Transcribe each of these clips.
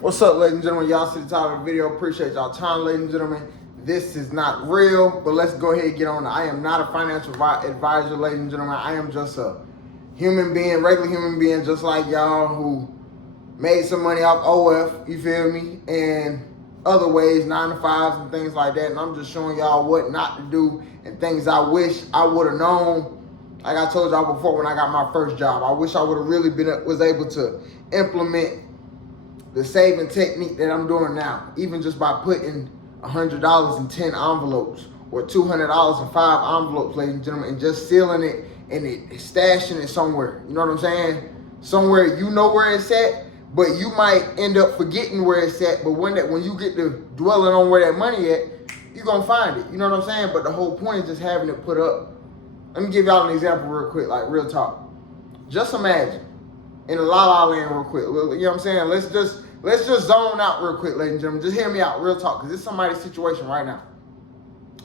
What's up, ladies and gentlemen? Y'all see the title of the video. Appreciate y'all time, ladies and gentlemen. This is not real, but let's go ahead and get on. I am not a financial advisor, ladies and gentlemen. I am just a human being, regular human being, just like y'all, who made some money off OF, you feel me, and other ways, 9 to 5s and things like that. And I'm just showing y'all what not to do and things I wish I would have known. Like I told y'all before, when I got my first job, I wish I would have really was able to implement the saving technique that I'm doing now, even just by putting $100 in 10 envelopes or $200 in 5 envelopes, ladies and gentlemen, and just sealing it and stashing it somewhere. You know what I'm saying? Somewhere you know where it's at, but you might end up forgetting where it's at. But when you get to dwelling on where that money at, you're gonna find it. You know what I'm saying? But the whole point is just having it put up. Let me give y'all an example real quick, like real talk. Just imagine in a la la land real quick. You know what I'm saying? Let's just zone out real quick, ladies and gentlemen. Just hear me out, real talk, because it's somebody's situation right now.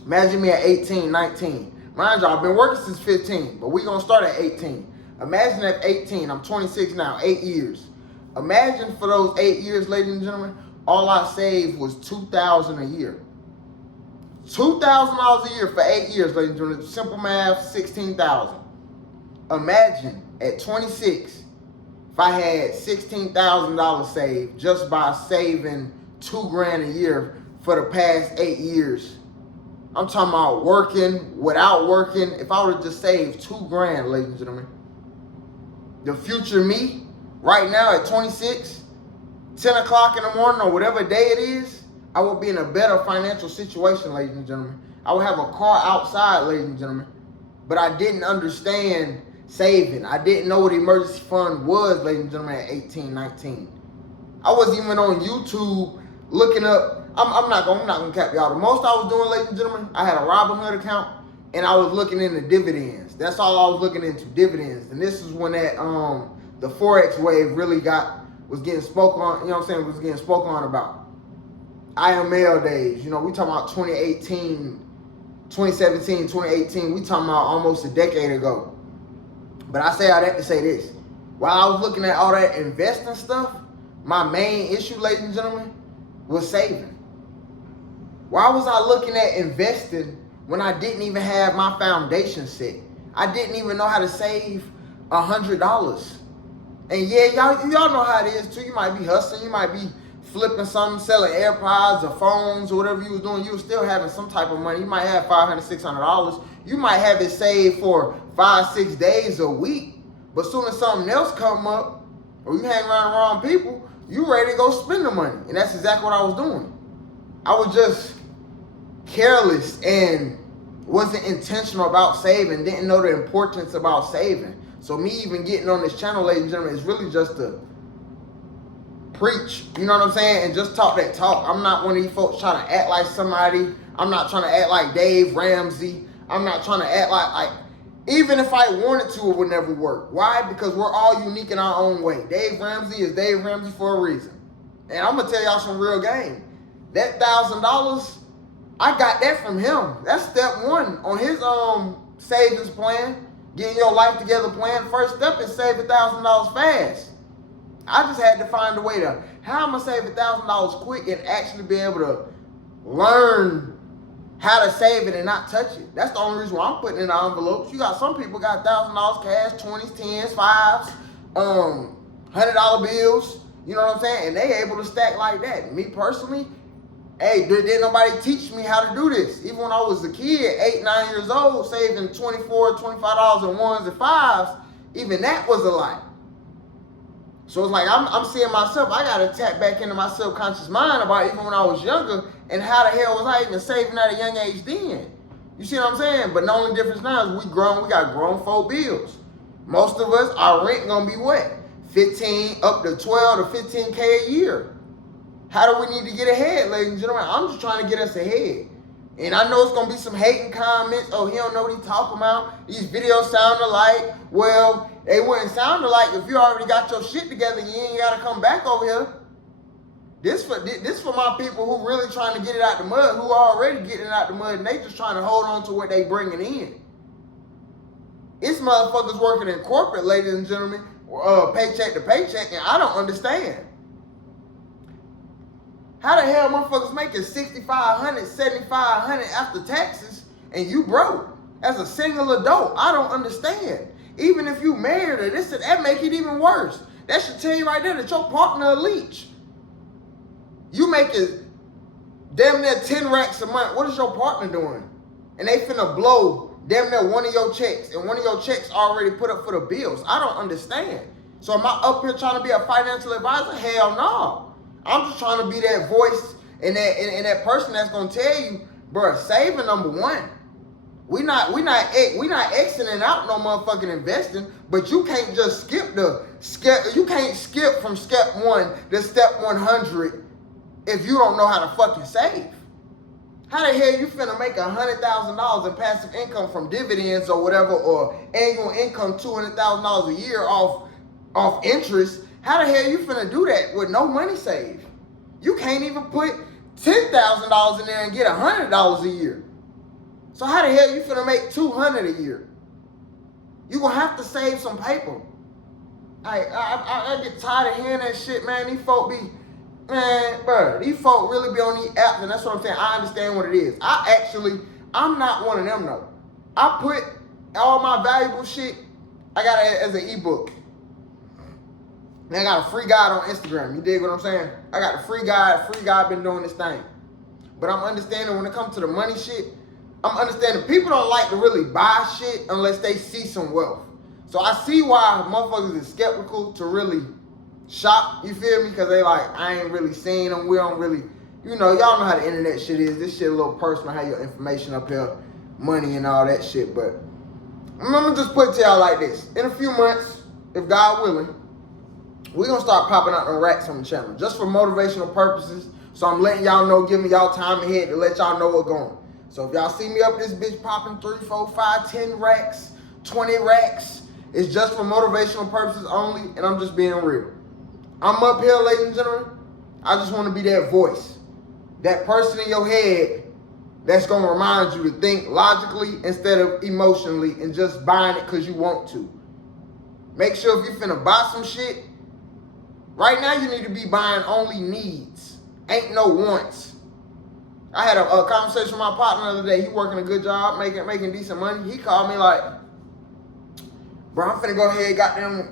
Imagine me at 18, 19. Mind you, I've been working since 15, but we're going to start at 18. Imagine at 18, I'm 26 now, 8 years. Imagine for those 8 years, ladies and gentlemen, all I saved was $2,000 a year. $2,000 a year for 8 years, ladies and gentlemen. Simple math, $16,000. Imagine at 26, if I had $16,000 saved just by saving $2,000 a year for the past 8 years. I'm talking about working, without working. If I would have just saved $2,000, ladies and gentlemen, the future me right now at 26, 10 o'clock in the morning or whatever day it is, I would be in a better financial situation, ladies and gentlemen. I would have a car outside, ladies and gentlemen, but I didn't understand saving. I didn't know what emergency fund was, ladies and gentlemen, at 18, 19. I wasn't even on YouTube looking up. I'm not gonna cap y'all. The most I was doing, ladies and gentlemen, I had a Robinhood account and I was looking into dividends. That's all I was looking into, dividends. And this is when that the Forex wave really was getting spoken on, you know what I'm saying, was getting spoken on about. IML days, you know, we talking about 2018, 2017, 2018, we talking about almost a decade ago. But I say all that to say this. While I was looking at all that investing stuff, my main issue, ladies and gentlemen, was saving. Why was I looking at investing when I didn't even have my foundation set? I didn't even know how to save $100. And yeah, y'all know how it is too. You might be hustling, you might be flipping something, selling AirPods or phones or whatever you was doing. You was still having some type of money. You might have $500, $600. You might have it saved for 5-6 days a week. But soon as something else come up or you hang around the wrong people, you ready to go spend the money. And that's exactly what I was doing. I was just careless and wasn't intentional about saving, didn't know the importance about saving. So me even getting on this channel, ladies and gentlemen, is really just to preach, you know what I'm saying, and just talk that talk. I'm not one of these folks trying to act like somebody. I'm not trying to act like Dave Ramsey. I'm not trying to act like even if I wanted to, it would never work. Why? Because we're all unique in our own way. Dave Ramsey is Dave Ramsey for a reason. And I'm going to tell y'all some real game. That $1,000, I got that from him. That's step one on his savings plan, getting your life together plan. First step is save $1,000 fast. I just had to find a way to, how I'm going to save $1,000 quick and actually be able to learn how to save it and not touch it. That's the only reason why I'm putting in the envelopes. You got some people got $1,000 cash, 20s, 10s, 5s, $100 bills. You know what I'm saying? And they able to stack like that. Me personally, hey, didn't nobody teach me how to do this. Even when I was a kid, 8, 9 years old, saving $24, $25 in 1s and 5s, even that was a lot. So it's like I'm seeing myself, I got to tap back into my subconscious mind about even when I was younger and how the hell was I even saving at a young age then? You see what I'm saying? But the only difference now is we got grown folk bills. Most of us, our rent gonna be what? 15 up to 12 to 15K a year. How do we need to get ahead, ladies and gentlemen? I'm just trying to get us ahead. And I know it's going to be some hating comments. Oh, he don't know what he's talking about. These videos sound alike. Well, they wouldn't sound alike if you already got your shit together. You ain't got to come back over here. This for my people who really trying to get it out the mud, who are already getting it out the mud, and they just trying to hold on to what they bringing in. It's motherfuckers working in corporate, ladies and gentlemen, paycheck to paycheck, and I don't understand. How the hell motherfuckers making $6,500, $7,500 after taxes and you broke as a single adult? I don't understand. Even if you married her, that make it even worse. That should tell you right there that your partner a leech. You making damn near 10 racks a month. What is your partner doing? And they finna blow damn near one of your checks, and one of your checks already put up for the bills. I don't understand. So am I up here trying to be a financial advisor? Hell no. I'm just trying to be that voice and that person that's gonna tell you, bro, saving number one. We not exiting out no motherfucking investing, but you can't just skip from step 1 to step 100 if you don't know how to fucking save. How the hell you finna make $100,000 in passive income from dividends or whatever, or annual income $200,000 a year off interest? How the hell you finna do that with no money saved? You can't even put $10,000 in there and get $100 a year. So how the hell you finna make $200 a year? You gonna have to save some paper. I get tired of hearing that shit, man. These folk really be on these apps, and that's what I'm saying. I understand what it is. I'm not one of them though. I put all my valuable shit, I got it as an ebook. And I got a free guide on Instagram. You dig what I'm saying? I got a free guide been doing this thing. But I'm understanding when it comes to the money shit, I'm understanding people don't like to really buy shit unless they see some wealth. So I see why motherfuckers is skeptical to really shop, you feel me? Because they like, I ain't really seen them. We don't really, y'all know how the internet shit is. This shit a little personal, how your information up here, money and all that shit. But I'm gonna just put it to y'all like this. In a few months, if God willing, we're gonna start popping out the racks on the channel just for motivational purposes. So I'm letting y'all know, giving y'all time ahead to let y'all know what's going. So if y'all see me up this bitch popping 3, 4, 5, 10 racks, 20 racks, it's just for motivational purposes only, and I'm just being real. I'm up here, ladies and gentlemen. I just want to be that voice, that person in your head that's gonna remind you to think logically instead of emotionally and just buying it because you want to. Make sure if you finna buy some shit, right now you need to be buying only needs. Ain't no wants. I had a conversation with my partner the other day. He working a good job, making decent money. He called me like, bro, I'm finna go ahead, goddamn,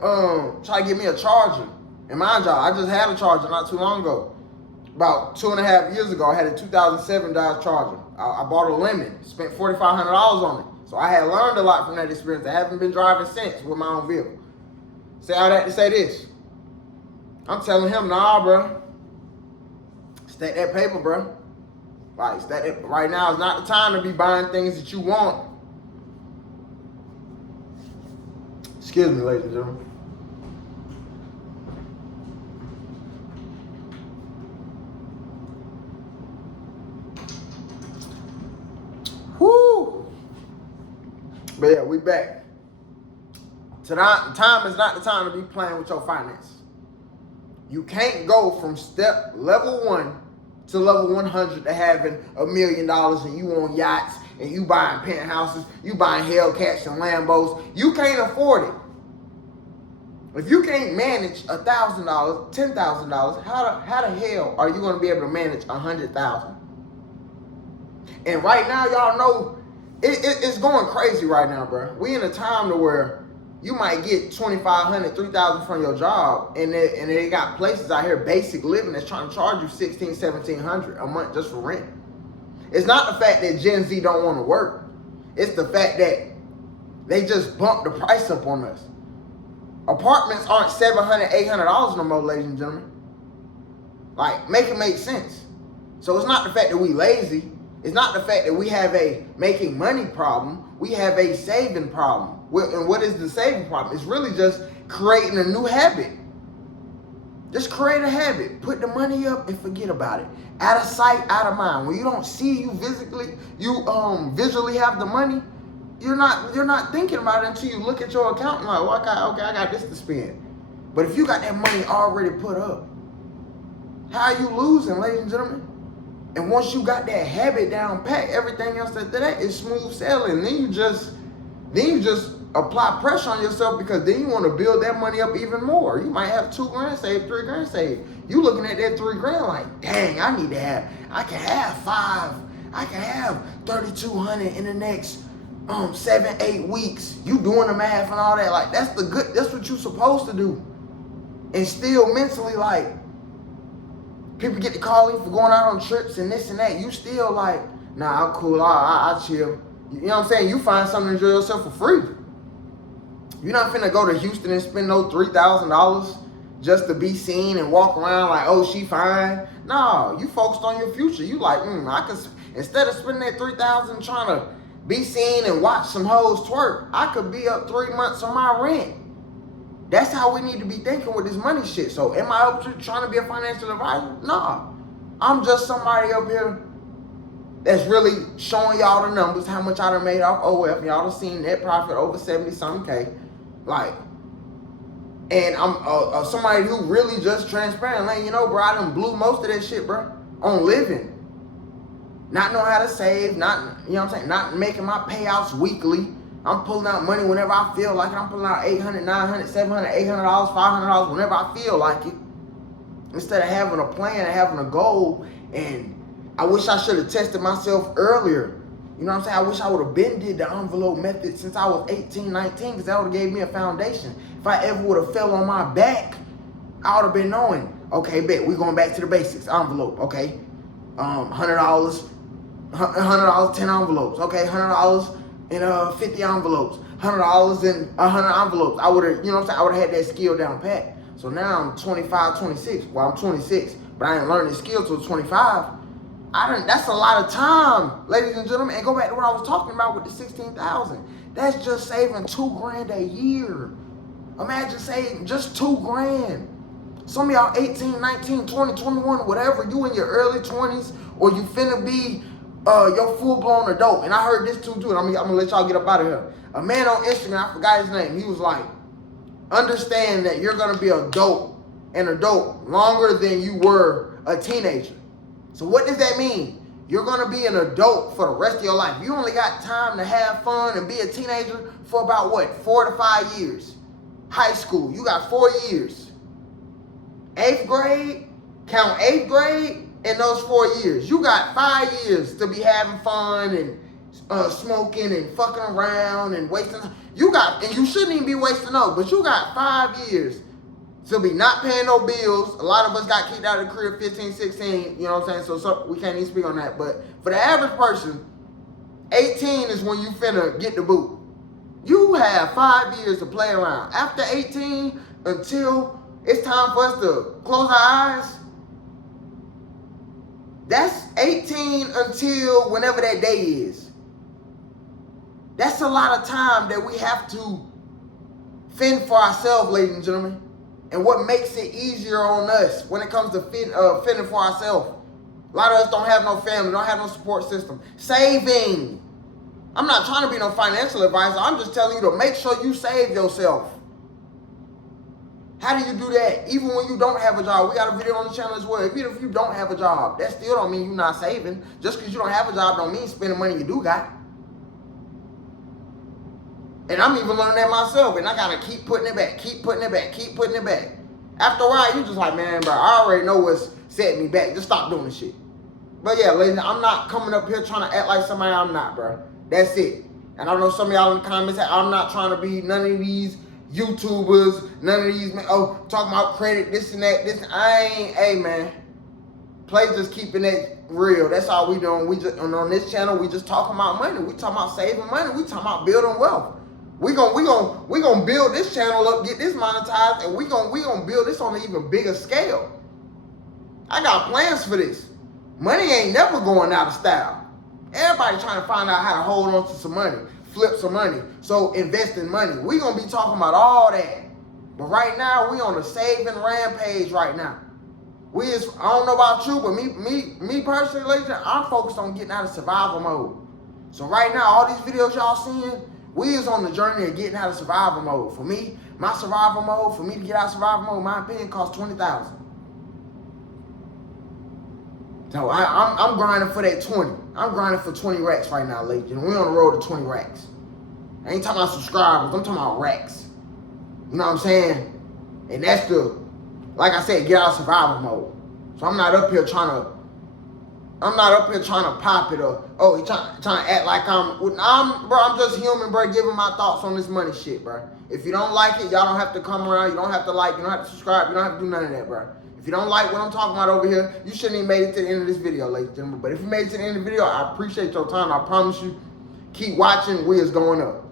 try to get me a charger. And mind y'all, I just had a charger not too long ago. About 2.5 years ago, I had a 2007 Dodge Charger. I bought a Lemon, spent $4,500 on it. So I had learned a lot from that experience. I haven't been driving since with my own vehicle. Say all that to say this. I'm telling him, nah, bro. Stack that paper, bro. Like, right now is not the time to be buying things that you want. Excuse me, ladies and gentlemen. Whoo! But yeah, we back. Tonight, time is not the time to be playing with your finances. You can't go from level 1 to level 100 to having $1 million and you on yachts and you buying penthouses, you buying Hellcats and Lambos. You can't afford it. If you can't manage $1,000, $10,000, how the hell are you going to be able to manage $100,000? And right now, y'all know it's going crazy right now, bro. We in a time to where you might get $2,500, $3,000 from your job, and they got places out here, basic living, that's trying to charge you $1,600, $1,700 a month just for rent. It's not the fact that Gen Z don't want to work. It's the fact that they just bumped the price up on us. Apartments aren't $700, $800 no more, ladies and gentlemen. Like, make it make sense. So it's not the fact that we lazy. It's not the fact that we have a making money problem. We have a saving problem. And what is the saving problem? It's really just creating a new habit. Just create a habit. Put the money up and forget about it. Out of sight, out of mind. When you don't see you visually have the money, you're not thinking about it until you look at your account and like, well, okay, I got this to spend. But if you got that money already put up, how are you losing, ladies and gentlemen? And once you got that habit down pat, everything else after that is smooth sailing. Then you just apply pressure on yourself because then you want to build that money up even more. You might have $2,000 saved, $3,000 saved. You looking at that $3,000 like, dang, I can have 3,200 in the next 7-8 weeks. You doing the math and all that. Like, that's what you supposed to do. And still mentally, like, people get to call you for going out on trips and this and that. You still like, nah, I'm cool. I chill. You know what I'm saying? You find something to enjoy yourself for free. You're not finna go to Houston and spend no $3,000 just to be seen and walk around like, oh, she fine. No, you focused on your future. You like, I could, instead of spending that $3,000 trying to be seen and watch some hoes twerk, I could be up 3 months on my rent. That's how we need to be thinking with this money shit. So am I up to trying to be a financial advisor? Nah. I'm just somebody up here that's really showing y'all the numbers, how much I done made off OF. Y'all done seen net profit over 70-something K. Like, and I'm somebody who really just transparent. Like, you know, bro, I done blew most of that shit, bro, on living. Not knowing how to save, not, you know what I'm saying, not making my payouts weekly. I'm pulling out money whenever I feel like it. I'm pulling out $800, $900, $700, $800, $500 whenever I feel like it. Instead of having a plan and having a goal. And I wish I should have tested myself earlier. You know what I'm saying? I wish I would have been did the envelope method since I was 18, 19, because that would have gave me a foundation. If I ever would have fell on my back, I would have been knowing, okay, bet, we going back to the basics. Envelope, okay. $100, 10 envelopes. Okay, $100 in 50 envelopes. $100 in 100 envelopes. I would have, you know what I'm saying? I would have had that skill down pat. So now I'm 25, 26. Well, I'm 26, but I ain't learned this skill till 25. That's a lot of time, ladies and gentlemen. And go back to what I was talking about with the 16,000. That's just saving $2,000 a year. Imagine saving just $2,000. Some of y'all 18, 19, 20, 21, whatever, you in your early 20s, or you finna be your full-blown adult. And I heard this too, and I'm gonna let y'all get up out of here. A man on Instagram, I forgot his name, he was like, understand that you're gonna be an adult longer than you were a teenager. So what does that mean? You're gonna be an adult for the rest of your life. You only got time to have fun and be a teenager for about what, 4 to 5 years. High school, you got 4 years. 8th grade, count 8th grade in those 4 years. You got 5 years to be having fun and smoking and fucking around and wasting. And you shouldn't even be wasting those, but you got 5 years to be not paying no bills. A lot of us got kicked out of the crib 15, 16, you know what I'm saying? So we can't even speak on that. But for the average person, 18 is when you finna get the boot. You have 5 years to play around. After 18, until it's time for us to close our eyes, that's 18 until whenever that day is. That's a lot of time that we have to fend for ourselves, ladies and gentlemen. And what makes it easier on us when it comes to fending for ourselves? A lot of us don't have no family, don't have no support system. Saving. I'm not trying to be no financial advisor. I'm just telling you to make sure you save yourself. How do you do that? Even when you don't have a job. We got a video on the channel as well. Even if you don't have a job, that still don't mean you're not saving. Just because you don't have a job don't mean spending money you do got. And I'm even learning that myself. And I got to keep putting it back, keep putting it back, keep putting it back. After a while, you just like, man, bro, I already know what's setting me back. Just stop doing this shit. But yeah, ladies, I'm not coming up here trying to act like somebody I'm not, bro. That's it. And I know some of y'all in the comments, I'm not trying to be none of these YouTubers, none of these, talking about credit, this and that, hey man, play just keeping it real. That's all we doing. We just, on this channel, we just talking about money. We talking about saving money. We talking about building wealth. We gonna build this channel up, get this monetized, and we gonna build this on an even bigger scale. I got plans for this. Money ain't never going out of style. Everybody trying to find out how to hold on to some money, flip some money, so invest in money. We gonna be talking about all that. But right now, we on a saving rampage right now. I don't know about you, but me personally, ladies, I'm focused on getting out of survival mode. So right now, all these videos y'all seeing, we is on the journey of getting out of survival mode. For me, my survival mode, for me to get out of survival mode, in my opinion, costs $20,000. So I'm grinding for that 20. I'm grinding for 20 racks right now, ladies. And we on the road to 20 racks. I ain't talking about subscribers. I'm talking about racks. You know what I'm saying? And that's the like I said, get out of survival mode. So I'm not up here trying to pop it or, oh, he trying to act like I'm just human, bro, giving my thoughts on this money shit, bro. If you don't like it, y'all don't have to come around. You don't have to like, you don't have to subscribe. You don't have to do none of that, bro. If you don't like what I'm talking about over here, you shouldn't even made it to the end of this video, ladies and gentlemen. But if you made it to the end of the video, I appreciate your time. I promise you, keep watching. We is going up.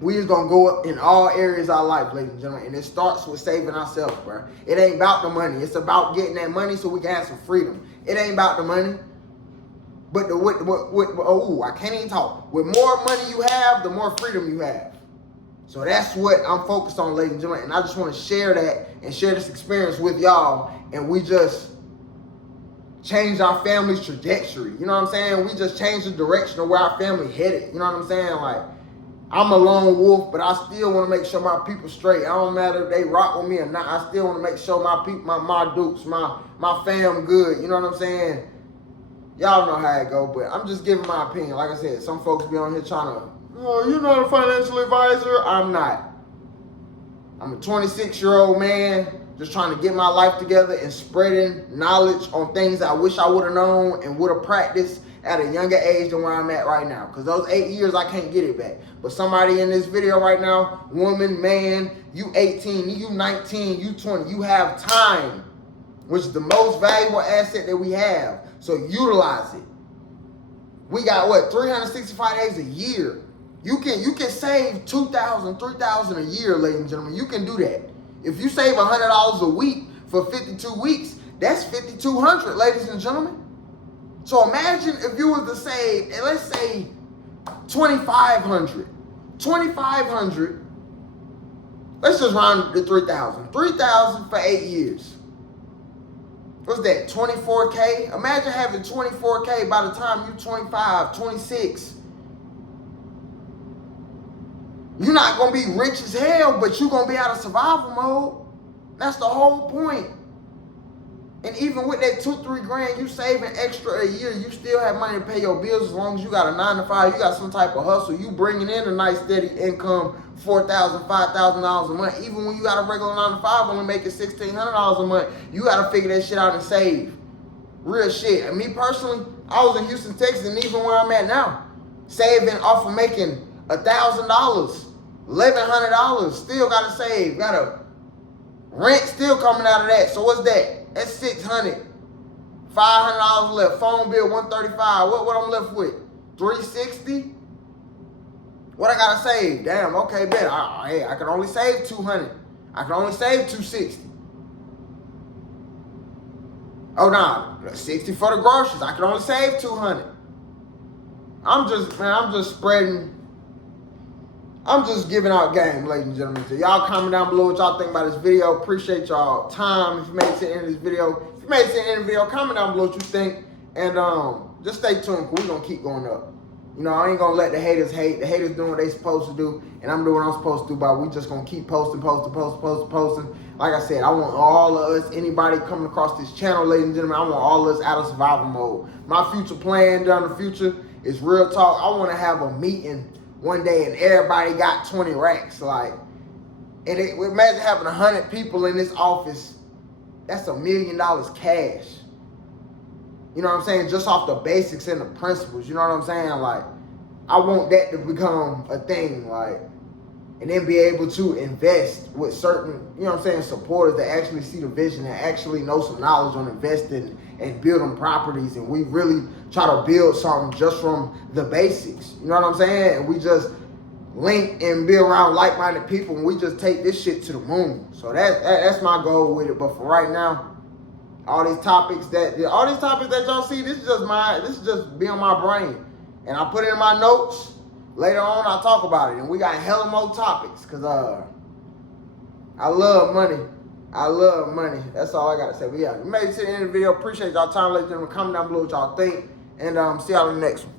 We is going to go up in all areas of our life, ladies and gentlemen. And it starts with saving ourselves, bro. It ain't about the money. It's about getting that money so we can have some freedom. It ain't about the money. But I can't even talk. With more money you have, the more freedom you have. So that's what I'm focused on, ladies and gentlemen. And I just want to share that and share this experience with y'all. And we just change our family's trajectory. You know what I'm saying? We just change the direction of where our family headed. You know what I'm saying? Like, I'm a lone wolf, but I still want to make sure my people straight. I don't matter if they rock with me or not. I still want to make sure my people, my dukes, my fam good. You know what I'm saying? Y'all know how it go, but I'm just giving my opinion. Like I said, some folks be on here trying to, oh, you're not a financial advisor. I'm not. I'm a 26-year-old man just trying to get my life together and spreading knowledge on things I wish I would have known and would have practiced at a younger age than where I'm at right now. Because those 8 years, I can't get it back. But somebody in this video right now, woman, man, you 18, you 19, you 20, you have time, which is the most valuable asset that we have. So utilize it. We got what, 365 days a year. You can save $2,000, $3,000 a year, ladies and gentlemen. You can do that. If you save $100 a week for 52 weeks, that's $5,200, ladies and gentlemen. So imagine if you was to save, and let's say $2,500. $2,500. Let's just round it to $3,000. $3,000 for 8 years. What's that, 24K? Imagine having 24K by the time you're 25, 26. You're not going to be rich as hell, but you're going to be out of survival mode. That's the whole point. And even with that 2-3 grand you saving extra a year, you still have money to pay your bills as long as you got a 9 to 5, you got some type of hustle. You bringing in a nice steady income, $4,000, $5,000 a month. Even when you got a regular 9 to 5 only making $1,600 a month, you got to figure that shit out and save. Real shit. And me personally, I was in Houston, Texas, and even where I'm at now, saving off of making $1,000, $1,100, still got to save. Got to rent still coming out of that. So what's that? That's $600. $500 left. Phone bill $135. What I'm left with? $360. What I gotta save? Damn. Okay, bet. Hey, I can only save $200. I can only save $260. Oh nah, $60 for the groceries. I can only save $200. I'm just giving out game, ladies and gentlemen. So y'all comment down below what y'all think about this video. Appreciate y'all time. If you made it to the end of this video, comment down below what you think. And just stay tuned, because we're going to keep going up. You know, I ain't going to let the haters hate. The haters doing what they supposed to do, and I'm doing what I'm supposed to do, but we just going to keep posting. Like I said, I want all of us, anybody coming across this channel, ladies and gentlemen, I want all of us out of survival mode. My future plan down the future is real talk. I want to have a meeting one day and everybody got 20 racks, like, and imagine having 100 people in this office. That's $1 million cash. You know what I'm saying? Just off the basics and the principles. You know what I'm saying? Like, I want that to become a thing, like, and then be able to invest with certain, you know what I'm saying, supporters that actually see the vision and actually know some knowledge on investing and building properties. And we really try to build something just from the basics. You know what I'm saying? And we just link and be around like-minded people, and we just take this shit to the moon. So that's my goal with it. But for right now, all these topics that y'all see, this is just be on my brain. And I put it in my notes. Later on, I'll talk about it. And we got hella more topics, because I love money. That's all I got to say. But yeah, you made it to the end of the video. Appreciate y'all time, ladies and gentlemen. Comment down below what y'all think. And see y'all in the next one.